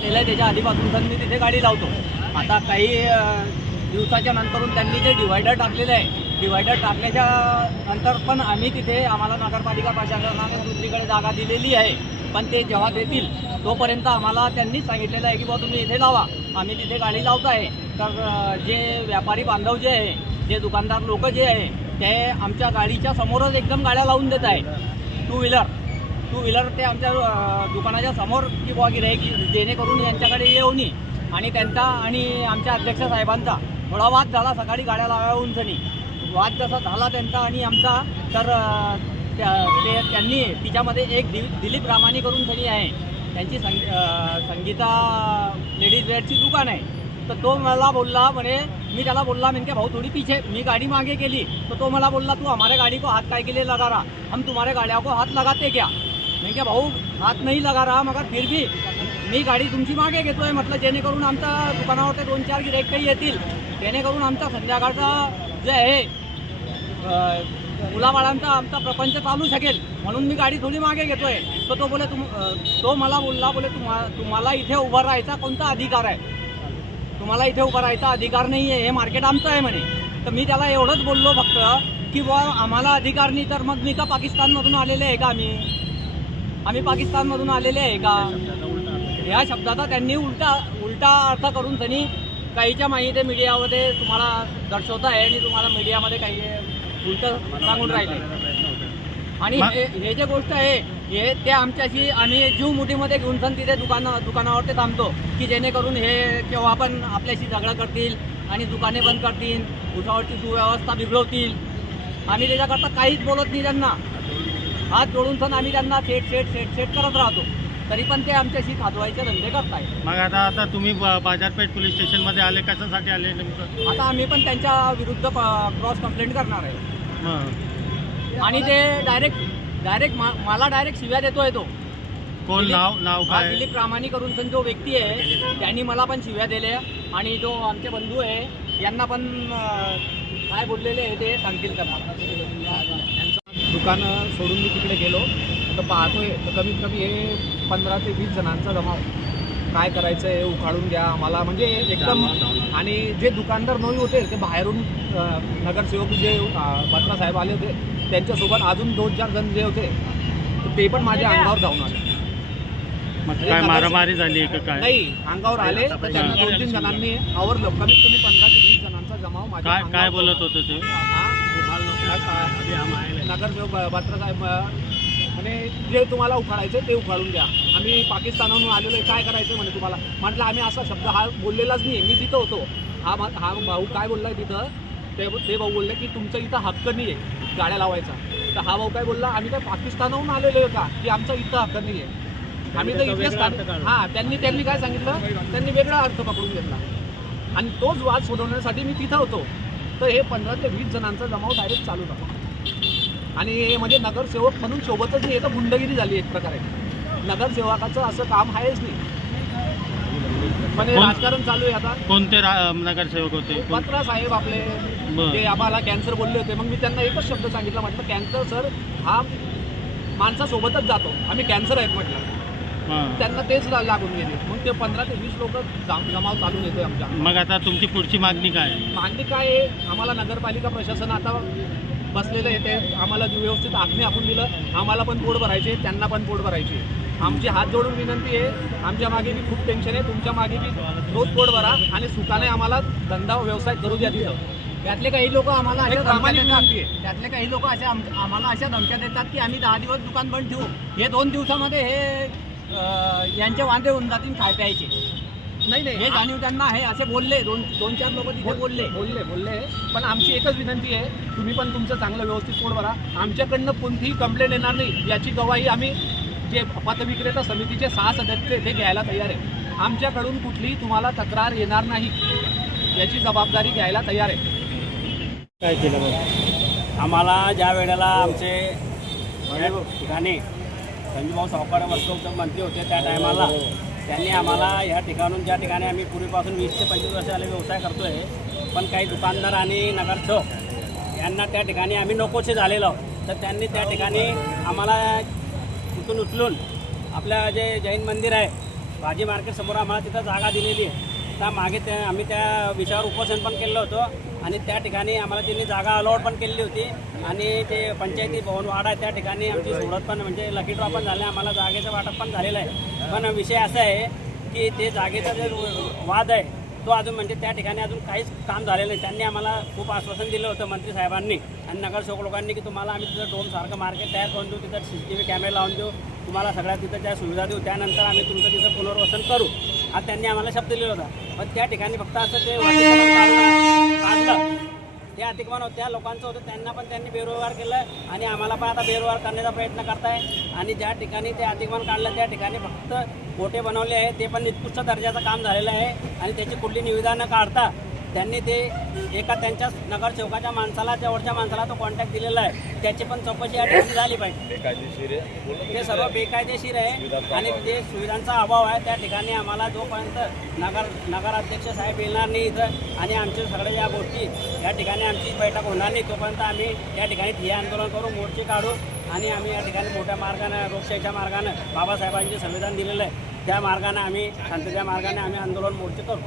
बसलेलं आहे त्याच्या आधीपासून तर मी तिथे गाडी लावतो. आता काही दिवसाच्या नंतरून त्यांनी जे डिवायडर टाकलेलं आहे, डिवायडर टाकल्याच्या नंतर पण आम्ही तिथे आम्हाला नगरपालिका प्रशासनाने दुसरीकडे जागा दिलेली आहे. पण ते जेव्हा देतील तोपर्यंत आम्हाला त्यांनीच सांगितलेलं आहे की बाबा तुम्ही इथे लावा. आम्ही तिथे गाडी लावतो आहे. तर जे व्यापारी बांधव जे आहे, जे दुकानदार लोक जे आहे, ते आमच्या गाडीच्या समोरच एकदम गाड्या लावून देत आहे. टू व्हीलर ते आमच्या दुकानाच्या समोर की बुवा गिऱ्हाईक जेणेकरून यांच्याकडे येऊ नये. आणि त्यांचा आणि आमच्या अध्यक्ष साहेबांचा थोडा वाद झाला सकाळी गाड्या लावून सनी. वाद जसा झाला त्यांचा आणि आमचा, तर त्यांनी तिच्यामध्ये एक दिलीप रामानी करून सनी आहे, त्यांची संगीता लेडीज वेअरची दुकान आहे. तर तो मला बोलला, म्हणे मी त्याला बोलला मैंने भाऊ थोड़ी पीछे, मी गाड़ी मागे केली तो तो मला बोलला तू हमारे गाड़ी को हाथ काय के लिए लगा रहा, हम तुम्हारे गाड़ियों को हाथ लगाते क्या. मैं क्या भाऊ हात नाही लगा रहा, मगर फिर भी मी गाडी तुमची मागे घेतोय म्हटलं, जेणेकरून आमच्या दुकानावर ते 2-4 गिऱ्हाईक काही येतील, जेणेकरून आमचा संध्याकाळचा जे आहे मुलाबाळांचा आमचा प्रपंच चालू शकेल, म्हणून मी गाडी थोडी मागे घेतोय. तर तो बोले तो मला बोलला, बोले तुम्हाला इथे उभं राहायचा कोणता अधिकार आहे, तुम्हाला इथे उभं राहायचा अधिकार नाही आहे, हे मार्केट आमचं आहे म्हणे. तर मी त्याला एवढंच बोललो फक्त की बुवा आम्हाला अधिकार नाही तर मग मी का पाकिस्तानमधून आलेले आहे का, आम्ही पाकिस्तानमधून आलेले आहे का. ह्या शब्दाचा त्यांनी उलटा अर्थ करून त्यांनी काहीच्या माहिती मीडियामध्ये तुम्हाला दर्शवत आहे आणि तुम्हाला मीडियामध्ये काही उलटं सांगून राहिले. आणि हे जे गोष्ट आहे हे ते आमच्याशी आम्ही जीव मुठीमध्ये घेऊन सण तिथे दुकानावर ते थांबतो की जेणेकरून हे केव्हा पण आपल्याशी झगडा करतील आणि दुकाने बंद करतील, उसावरची सुव्यवस्था बिघडवतील. आम्ही त्याच्याकरता काहीच बोलत नाही त्यांना, हात जोडून सण आम्ही त्यांना सेट करत राहतो, तरी पण ते आमच्याशी खाजवायचे धंदे करताय. मग आता तुम्ही बाजारपेठ पोलीस स्टेशनमध्ये आले, कशासाठी आले नेमकं. आता आम्ही पण त्यांच्या विरुद्ध क्रॉस कंप्लेंट करणार आहे. आणि ते डायरेक्ट मला डायरेक्ट शिव्या देतोय. तो कोण नाव काय. दिलीप रामानी करून पण जो व्यक्ती आहे त्यांनी मला पण शिव्या दिल्या आणि जो आमचे बंधू आहे यांना पण काय बोललेले आहे ते सांगतील का मला. त्यांचं दुकान सोडून मी तिकडे गेलो तर पाहतोय तर कमीत कमी हे 15 ते 20 जणांचा जमाव. काय करायचं आहे उखाडून घ्या आम्हाला, म्हणजे एकदम. आणि जे दुकानदार नवी होते ते बाहेरून नगरसेवक जे बत्रा साहेब आले होते त्यांच्यासोबत अजून 2-4 जण जे होते ते पण माझ्या अंगावर जाऊन आले. काय मारामारी झाली का काय. नाही, अंगावर आले तर त्यांना 2-3 जणांनी आवरलं. कमीत कमी 15 ते 20 जणांचा जमाव माझ्या. काय बोलत होते ते. नगरसेवक बत्रा साहेब आणि जे तुम्हाला उखाडायचं ते उखाडून द्या, आम्ही पाकिस्तानाहून आलेलो आहे, काय करायचं म्हणे तुम्हाला. म्हटलं आम्ही असा शब्द हा बोललेलाच नाही, मी तिथं होतो. हा भाऊ काय बोलला तिथं, ते भाऊ बोलले की तुमचं इथं हक्क नाही आहे गाड्या लावायचा. तर हा भाऊ काय बोलला, आम्ही काय पाकिस्तानाहून आलेलो आहे का की आमचा इथं हक्क नाही आहे, आम्ही तर इथेच. हां, त्यांनी काय सांगितलं, त्यांनी वेगळा अर्थ पकडून घेतला आणि तोच वाद सोडवण्यासाठी मी तिथं होतो. तर हे 15 ते 20 जणांचा जमाव डायरेक्ट चालू झाला. आणि हे म्हणजे नगरसेवक म्हणून सोबतच नाही, तर गुंडगिरी झाली एक प्रकारे. नगरसेवकाचं असं काम आहेच नाही, पण हे राजकारण चालू आहे. आता कोणते नगरसेवक होते. बत्रा साहेब आपले, ते आम्हाला कॅन्सर बोलले होते. मग मी त्यांना एकच शब्द सांगितला, म्हटलं कॅन्सर सर हा माणसासोबतच जातो, आम्ही कॅन्सर आहेत म्हटलं. त्यांना तेच लागून गेले. मग ते 15 ते 20 लोक जमाव चालून येतोय आमच्या. मग आता तुमची पुढची मागणी काय. मागणी काय आहे, आम्हाला नगरपालिका प्रशासन आता बसलेलं आहे, ते आम्हाला व्यवस्थित आखणी आखून दिलं. आम्हाला पण पोट भरायचे, त्यांना पण पोट भरायचे. आमची हात जोडून विनंती आहे, आमच्या मागे बी खूप टेन्शन आहे, तुमच्या मागे बी रोज पोट भरा आणि सुखाने आम्हाला धंदा व्यवसाय करू द्या तिथं. त्यातले काही लोक आम्हाला अशा धमक्या देतात, विनंती आहे. त्यातले काही लोक आम्हाला अशा धमक्या देतात की आम्ही 10 दिवस दुकान बंद ठेवू, हे 2 दिवसामध्ये हे यांचे वांदे होऊन जातील काय प्यायचे. नाही हे जाणीव त्यांना आहे, असे बोलले 2-4 लोक तिथे बोलले. पण आमची एकच विनंती आहे, तुम्ही पण तुमचं चांगलं व्यवस्थित पोट भरा. आमच्याकडनं कोणतीही कंप्लेंट येणार नाही याची गवाही आम्ही जे पतविक्रेता समितीचे 6 सदस्य ते घ्यायला तयार आहे. आमच्याकडून कुठलीही तुम्हाला तक्रार येणार नाही याची जबाबदारी घ्यायला तयार आहे. काय केलं बघ. आम्हाला ज्या वेळेला आमचे ठिकाणी संजूभाऊ सावकार वर्षोत्तर मंत्री होते त्या टायमाला त्यांनी आम्हाला ह्या ठिकाणून, ज्या ठिकाणी आम्ही पूर्वीपासून 20 ते 25 वर्ष आले व्यवसाय करतो आहे, पण काही दुकानदार आणि नगरसेवक यांना त्या ठिकाणी आम्ही नकोसे झालेलो, तर त्यांनी त्या ठिकाणी आम्हाला तिथून उचलून आपल्या जे जैन मंदिर आहे भाजी मार्केट समोर आम्हाला तिथं जागा दिलेली आहे. त्या मागे आम्ही त्या विषयावर उपोषण पण केलं होतं आणि त्या ठिकाणी आम्हाला त्यांनी जागा अलॉट पण केलेली होती आणि ते पंचायती भवन वाडा आहे त्या ठिकाणी आमची सोडत पण म्हणजे लकी ड्रॉ पण झाले, आम्हाला जागेचं वाटप पण झालेलं आहे. पण विषय असा आहे की ते जागेचा जे वाद आहे तो अजून म्हणजे त्या ठिकाणी अजून काहीच काम झालेलं नाही. त्यांनी आम्हाला खूप आश्वासन दिलं होतं मंत्री साहेबांनी आणि नगरसेवक लोकांनी की तुम्हाला आम्ही तिथं डोमसारखं मार्केट तयार करून देऊ, तिथं CCTV कॅमेरा लावून देऊ, तुम्हाला सगळ्या तिथं त्या सुविधा देऊ, त्यानंतर आम्ही तुमचं तिथं पुनर्वसन करू. आज त्यांनी आम्हाला शब्द दिलेला होता. पण त्या ठिकाणी फक्त असं ते काढलं ते अतिक्रमण त्या लोकांचं होतं, त्यांना पण त्यांनी बेरोजगार केलं आणि आम्हाला पण आता बेरोजगार करण्याचा प्रयत्न करताय. आणि ज्या ठिकाणी ते अतिक्रमण काढलं त्या ठिकाणी फक्त कोठे बनवले आहे ते पण निकृष्ट दर्जाचं काम झालेलं आहे आणि त्याची कुठली निविदा न काढता त्यांनी ते एका त्यांच्या नगरसेवकाच्या माणसाला जवळच्या माणसाला तो कॉन्टॅक्ट दिलेला आहे, त्याची पण चौकशी या ठिकाणी झाली पाहिजे. ते सर्व बेकायदेशीर आहे आणि ते सुविधांचा अभाव आहे. त्या ठिकाणी आम्हाला जोपर्यंत नगराध्यक्ष साहेब येणार नाही इथं आणि आमच्या सगळ्या ज्या गोष्टी या ठिकाणी आमची बैठक होणार नाही तोपर्यंत आम्ही या ठिकाणी ठिय्या आंदोलन करू, मोर्चे काढू आणि आम्ही या ठिकाणी मोठ्या मार्गानं लोकशाहीच्या मार्गानं बाबासाहेबांचे संविधान दिलेलं आहे त्या मार्गाने आम्ही शांततेच्या मार्गाने आम्ही आंदोलन मोर्चे करू.